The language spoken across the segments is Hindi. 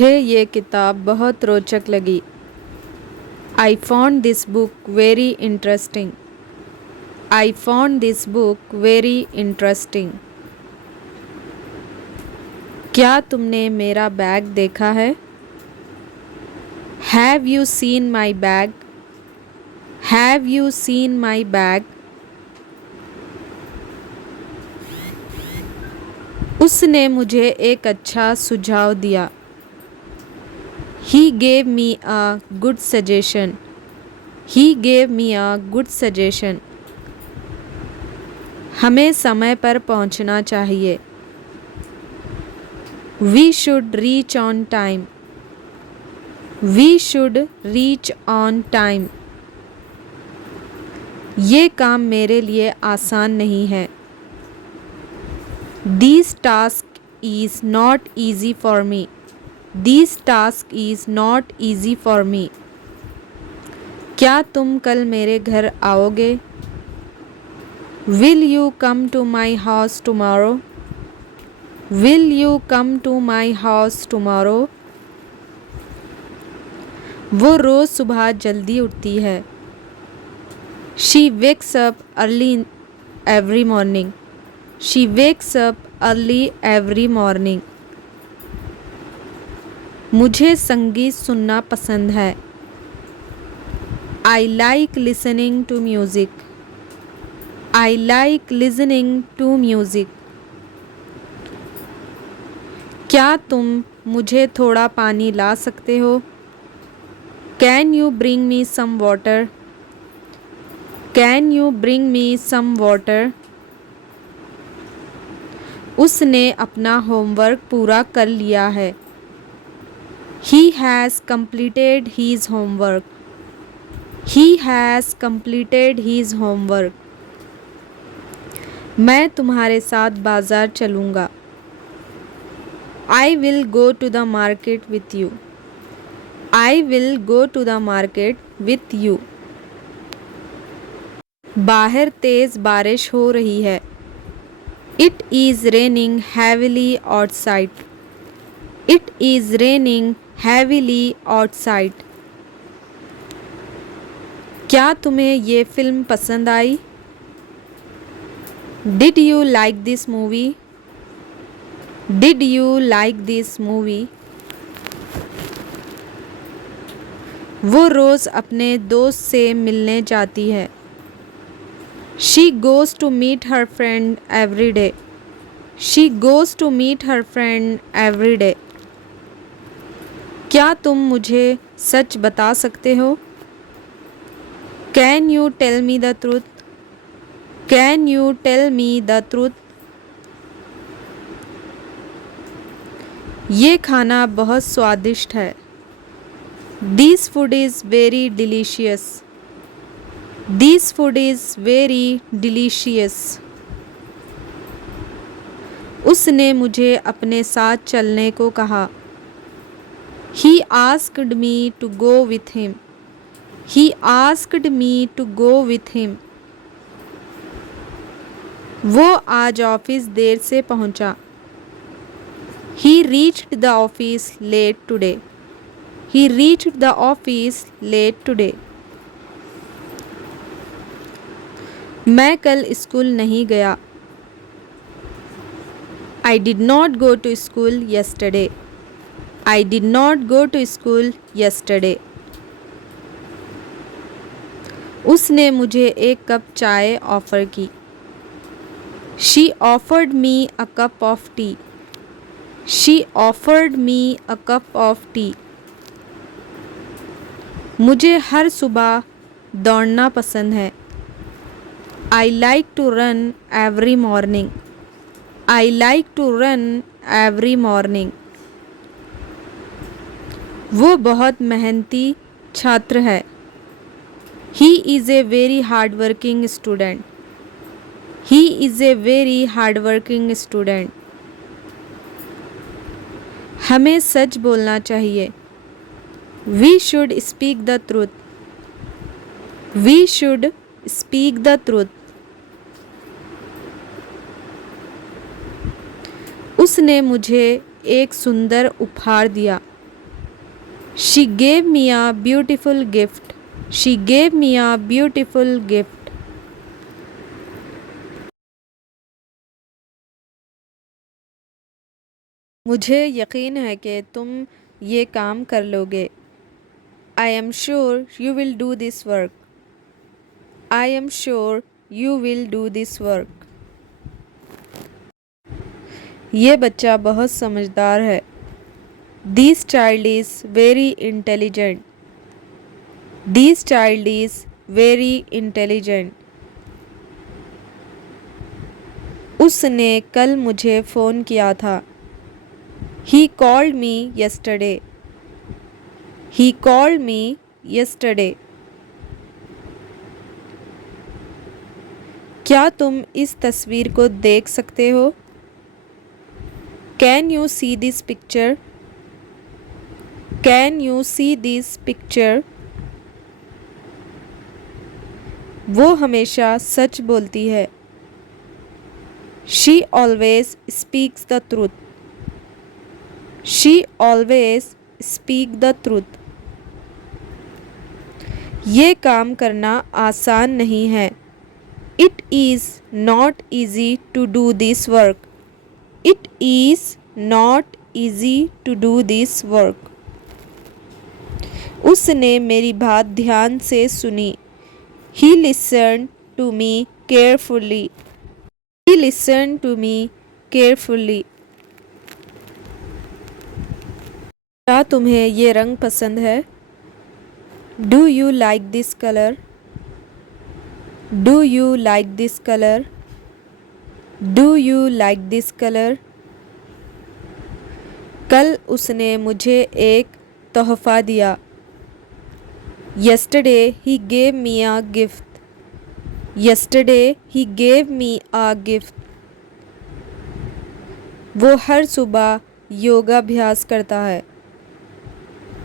मुझे ये किताब बहुत रोचक लगी। I found this book very interesting. I found this book very interesting. क्या तुमने मेरा बैग देखा है? Have you seen my bag? Have you seen my bag? उसने मुझे एक अच्छा सुझाव दिया। He gave me a good suggestion. He gave me a good suggestion. हमें समय पर पहुंचना चाहिए। We should reach on time. We should reach on time. ये काम मेरे लिए आसान नहीं है। This task is not easy for me. This task is not easy for me. क्या तुम कल मेरे घर आओगे? Will you come to my house tomorrow? Will you come to my house tomorrow? वो रोज़ सुबह जल्दी उठती है। She wakes up early every morning. She wakes up early every morning. मुझे संगीत सुनना पसंद है। I like listening to music. I like listening to music. क्या तुम मुझे थोड़ा पानी ला सकते हो? Can you bring me some water? Can you bring me some water? उसने अपना होमवर्क पूरा कर लिया है। He has completed his homework. He has completed his homework. मैं तुम्हारे साथ बाजार चलूँगा। I will go to the market with you. I will go to the market with you. बाहर तेज़ बारिश हो रही है। It is raining heavily outside. It is raining heavily outside. क्या तुम्हें ये फिल्म पसंद आई? Did you like this movie? Did you like this movie? वो रोज़ अपने दोस्त से मिलने जाती है। She goes to meet her friend every day. She goes to meet her friend every day. क्या तुम मुझे सच बता सकते हो? Can you tell me the truth? Can you tell me the truth? ये खाना बहुत स्वादिष्ट है। This food is very delicious. This food is very delicious. उसने मुझे अपने साथ चलने को कहा। He asked me to go with him. He asked me to go with him. वो आज ऑफिस देर से पहुंचा। He reached the office late today. He reached the office late today. मैं कल स्कूल नहीं गया। I did not go to school yesterday. I did not go to school yesterday. उसने मुझे एक कप चाय ऑफ़र की। She offered me a cup of tea. She offered me a cup of tea. मुझे हर सुबह दौड़ना पसंद है। I like to run every morning. I like to run every morning. वो बहुत मेहनती छात्र है। He is a very hardworking student. He is a very hardworking student. हमें सच बोलना चाहिए। We should speak the truth. We should speak the truth. उसने मुझे एक सुंदर उपहार दिया। She gave me a beautiful gift. She gave me a beautiful gift. मुझे यकीन है कि तुम ये काम कर लोगे। I am sure you will do this work. I am sure you will do this work. ये बच्चा बहुत समझदार है। This child is very intelligent. This child is very intelligent. उसने कल मुझे फ़ोन किया था। He called me yesterday. He called me yesterday. क्या तुम इस तस्वीर को देख सकते हो? Can you see this picture? Can you see this picture? वो हमेशा सच बोलती है। She always speaks the truth. She always speaks the truth. ये काम करना आसान नहीं है। It is not easy to do this work. It is not easy to do this work. उसने मेरी बात ध्यान से सुनी। He listened to me carefully. He listened to me carefully. क्या तुम्हें ये रंग पसंद है? Do you like this color? Do you like this color? Do you like this color? कल उसने मुझे एक तोहफ़ा दिया। Yesterday he gave me a gift. Yesterday he gave me a gift. वो हर सुबह योगाभ्यास करता है।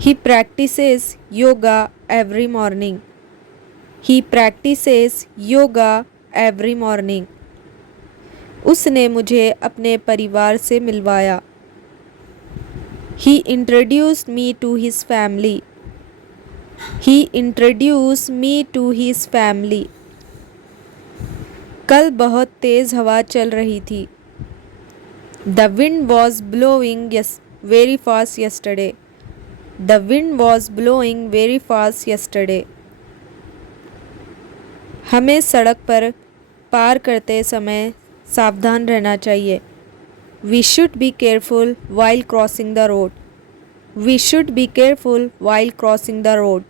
He practices yoga every morning. He practices yoga every morning. उसने मुझे अपने परिवार से मिलवाया। He introduced me to his family. He introduced me to his family. कल बहुत तेज़ हवा चल रही थी। The wind was blowing very fast yesterday. The wind was blowing very fast yesterday. हमें सड़क पर पार करते समय सावधान रहना चाहिए। We should be careful while crossing the road. We should be careful while crossing the road.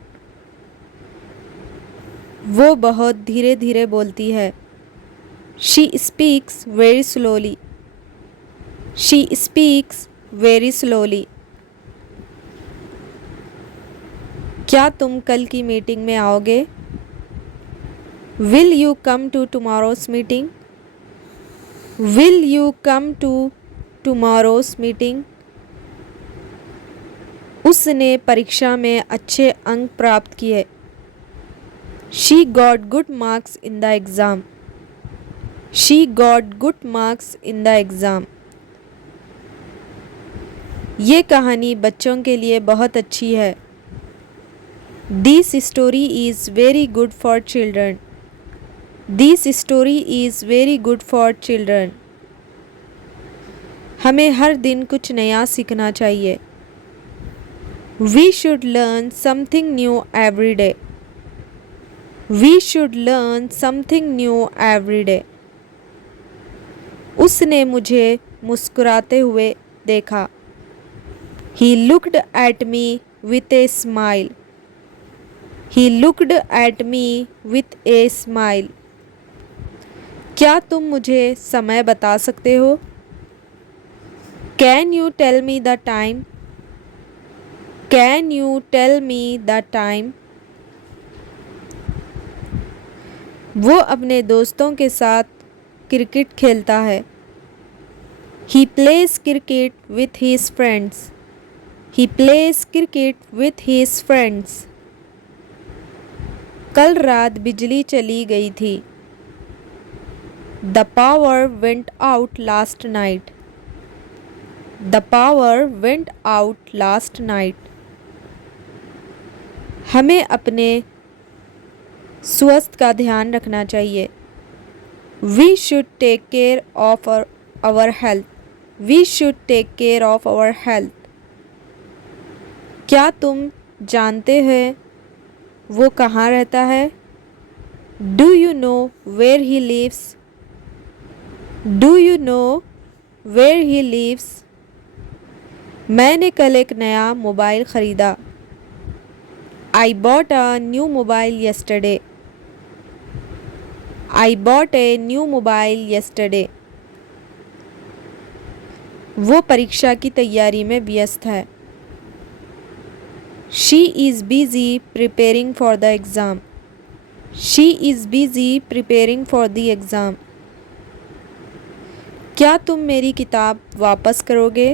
वो बहुत धीरे धीरे बोलती है। She speaks very slowly. She speaks very slowly. क्या तुम कल की मीटिंग में आओगे? Will you come to tomorrow's meeting? Will you come to tomorrow's meeting? उसने परीक्षा में अच्छे अंक प्राप्त किए। She got good marks in the exam. She got good marks in the exam. ये कहानी बच्चों के लिए बहुत अच्छी है। This story is very good for children. This story is very good for children. हमें हर दिन कुछ नया सीखना चाहिए। We should learn something new every day. We should learn something new every day. उसने मुझे मुस्कुराते हुए देखा। He looked at me with a smile. He looked at me with a smile. क्या तुम मुझे समय बता सकते हो? Can you tell me the time? Can you tell me the time? वो अपने दोस्तों के साथ क्रिकेट खेलता है। He plays cricket with his friends. He plays cricket with his friends. कल रात बिजली चली गई थी। The power went out last night. The power went out last night. हमें अपने स्वास्थ्य का ध्यान रखना चाहिए। We should take care of our health. We should take care of our health. क्या तुम जानते हैं वो कहाँ रहता है? Do you know where he lives? Do you know where he lives? मैंने कल एक नया मोबाइल ख़रीदा। I bought a new mobile yesterday. I bought a new mobile yesterday. वो परीक्षा की तैयारी में व्यस्त है। She is busy preparing for the exam. She is busy preparing for the exam. क्या तुम मेरी किताब वापस करोगे?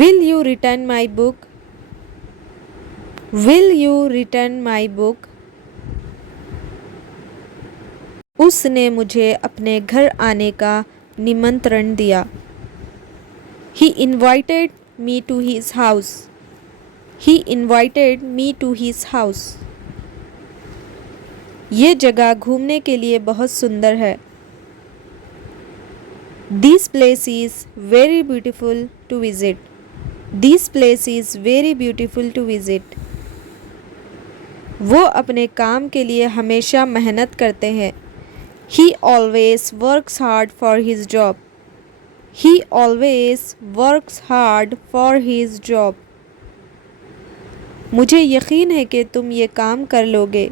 Will you return my book? Will you return my book? उसने मुझे अपने घर आने का निमंत्रण दिया। He invited me to his house. He invited me to his house. ये जगह घूमने के लिए बहुत सुंदर है। This place is very beautiful to visit. This place is very beautiful to visit. वो अपने काम के लिए हमेशा मेहनत करते हैं। He always works hard for his job. He always works hard for his job. मुझे यकीन है कि तुम ये काम कर लोगे।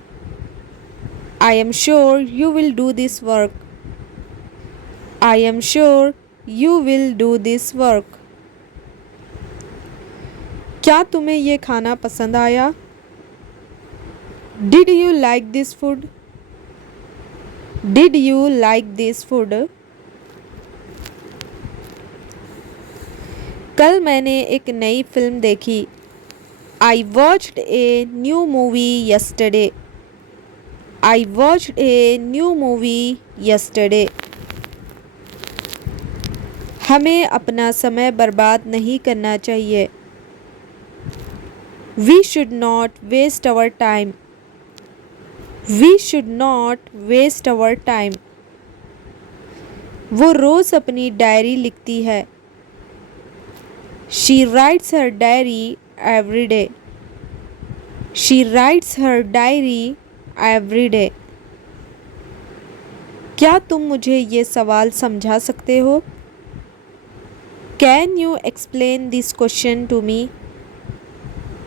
I am sure you will do this work. I am sure you will do this work. क्या तुम्हें ये खाना पसंद आया? Did you like this food? Did you like this food? कल मैंने एक नई फिल्म देखी। I watched a new movie yesterday. I watched a new movie yesterday. हमें अपना समय बर्बाद नहीं करना चाहिए। We should not waste our time. We should not waste our time. वो रोज़ अपनी डायरी लिखती है। She writes her diary every day. She writes her diary every day. क्या तुम मुझे ये सवाल समझा सकते हो? Can you explain this question to me?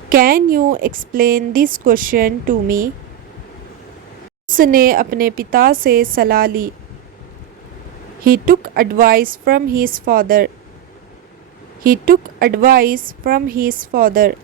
Can you explain this question to me? उसने अपने पिता से सलाह ली। He took advice from his father. He took advice from his father.